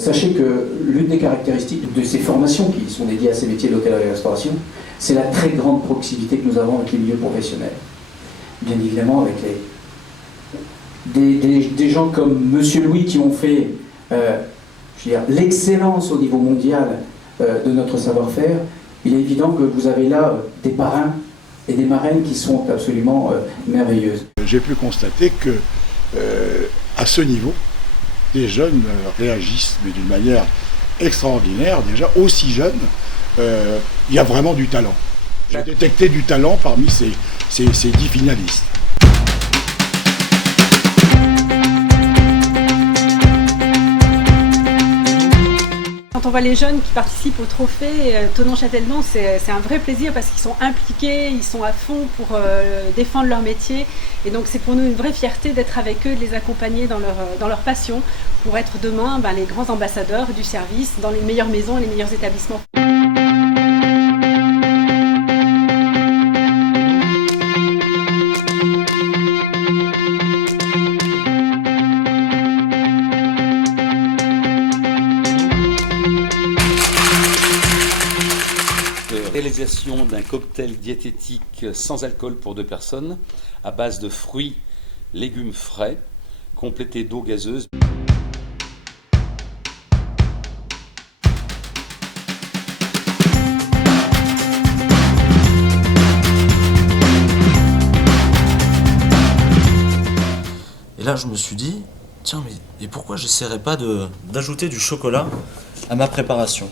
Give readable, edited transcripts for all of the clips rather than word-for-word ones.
Sachez que l'une des caractéristiques de ces formations qui sont dédiées à ces métiers de l'hôtellerie et de la restauration, c'est la très grande proximité que nous avons avec les milieux professionnels. Bien évidemment, avec des gens comme Monsieur Louis qui ont fait l'excellence au niveau mondial de notre savoir-faire, il est évident que vous avez là des parrains et des marraines qui sont absolument merveilleuses. J'ai pu constater que à ce niveau, les jeunes réagissent, mais d'une manière extraordinaire, déjà aussi jeunes, il y a vraiment du talent. J'ai détecté du talent parmi ces 10 finalistes. Quand on voit les jeunes qui participent au trophée Thonon-Châtellebon, c'est un vrai plaisir parce qu'ils sont impliqués, ils sont à fond pour défendre leur métier. Et donc c'est pour nous une vraie fierté d'être avec eux, de les accompagner dans leur passion pour être demain les grands ambassadeurs du service dans les meilleures maisons et les meilleurs établissements. Réalisation d'un cocktail diététique sans alcool pour 2 personnes à base de fruits, légumes frais, complété d'eau gazeuse. Et là je me suis dit, tiens mais et pourquoi j'essaierais pas d'ajouter du chocolat à ma préparation?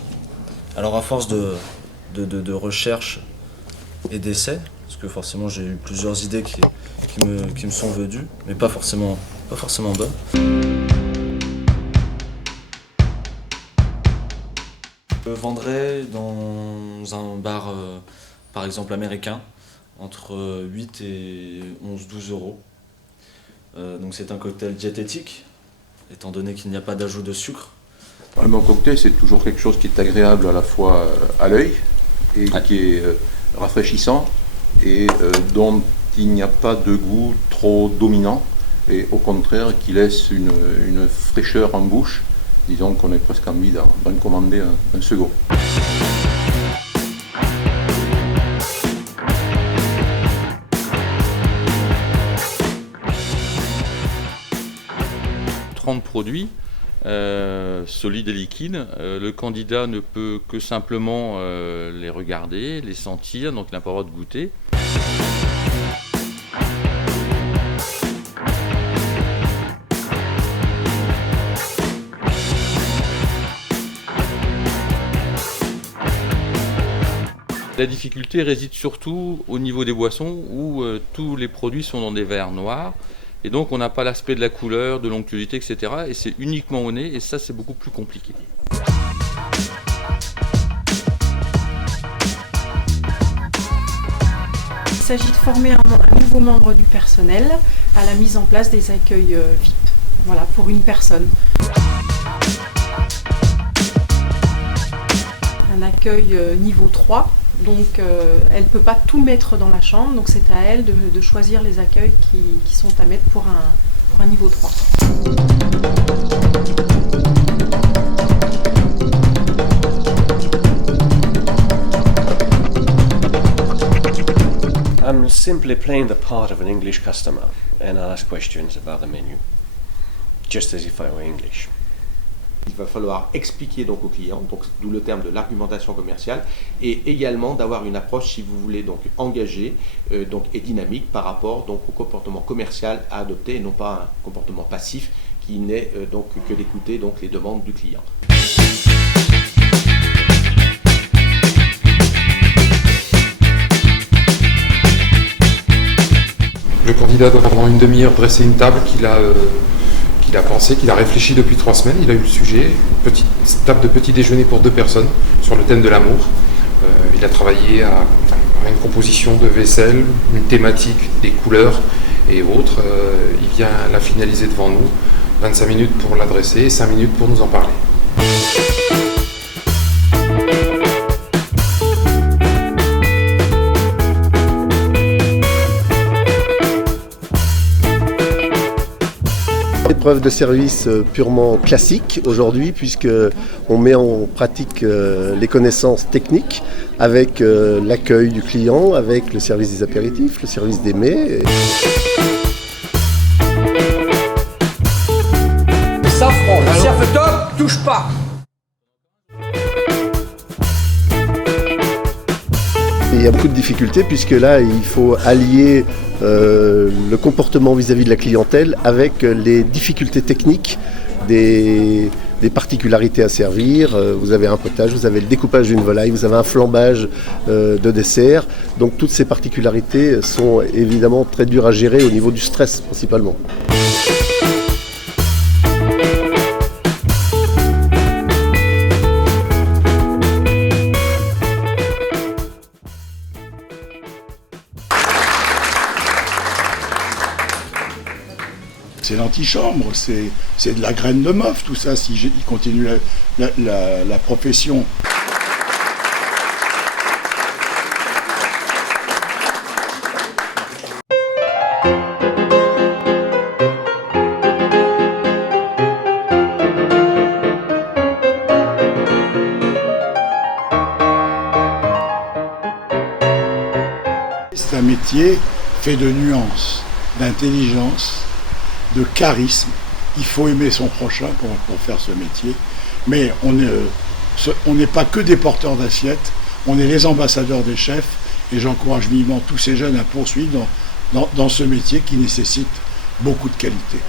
Alors à force de recherche et d'essais, parce que forcément j'ai eu plusieurs idées qui me sont venues, mais pas forcément bonnes. Je vendrais dans un bar, par exemple américain, entre 8 et 12 euros. Donc c'est un cocktail diététique, étant donné qu'il n'y a pas d'ajout de sucre. Un bon cocktail, c'est toujours quelque chose qui est agréable à la fois à l'œil, et qui est rafraîchissant et dont il n'y a pas de goût trop dominant et au contraire qui laisse une fraîcheur en bouche, disons qu'on est presque envie d'en commander un second. Produits solides et liquides. Le candidat ne peut que simplement les regarder, les sentir, donc il n'a pas le droit de goûter. La difficulté réside surtout au niveau des boissons où tous les produits sont dans des verres noirs. Et donc on n'a pas l'aspect de la couleur, de l'onctuosité, etc. Et c'est uniquement au nez, et ça c'est beaucoup plus compliqué. Il s'agit de former un nouveau membre du personnel à la mise en place des accueils VIP, voilà, pour une personne. Un accueil niveau 3. Donc elle ne peut pas tout mettre dans la chambre, donc c'est à elle de choisir les accueils qui sont à mettre pour un niveau 3. I'm simply playing the part of an English customer and I'll ask questions about the menu, just as if I were English. Il va falloir expliquer donc aux clients, donc d'où le terme de l'argumentation commerciale, et également d'avoir une approche, si vous voulez, donc engagée donc, et dynamique par rapport donc, au comportement commercial à adopter, et non pas un comportement passif qui n'est donc que d'écouter donc, les demandes du client. Le candidat doit pendant une demi-heure dresser une table qu'il a pensé, qu'il a réfléchi depuis 3 semaines. Il a eu le sujet, une petite table de petit déjeuner pour 2 personnes sur le thème de l'amour. Il a travaillé à une composition de vaisselle, une thématique, des couleurs et autres. Il vient la finaliser devant nous, 25 minutes pour l'adresser et 5 minutes pour nous en parler. épreuve de service purement classique aujourd'hui, puisqu'on met en pratique les connaissances techniques avec l'accueil du client, avec le service des apéritifs, le service des mets. Le safran, le surf top, touche pas. Il y a beaucoup de difficultés puisque là, il faut allier le comportement vis-à-vis de la clientèle avec les difficultés techniques des particularités à servir. Vous avez un potage, vous avez le découpage d'une volaille, vous avez un flambage de dessert. Donc toutes ces particularités sont évidemment très dures à gérer au niveau du stress principalement. C'est l'antichambre, c'est de la graine de mof, tout ça, si il continue la profession. C'est un métier fait de nuances, d'intelligence, de charisme. Il faut aimer son prochain pour faire ce métier. Mais on n'est pas que des porteurs d'assiettes, on est les ambassadeurs des chefs et j'encourage vivement tous ces jeunes à poursuivre dans ce métier qui nécessite beaucoup de qualité.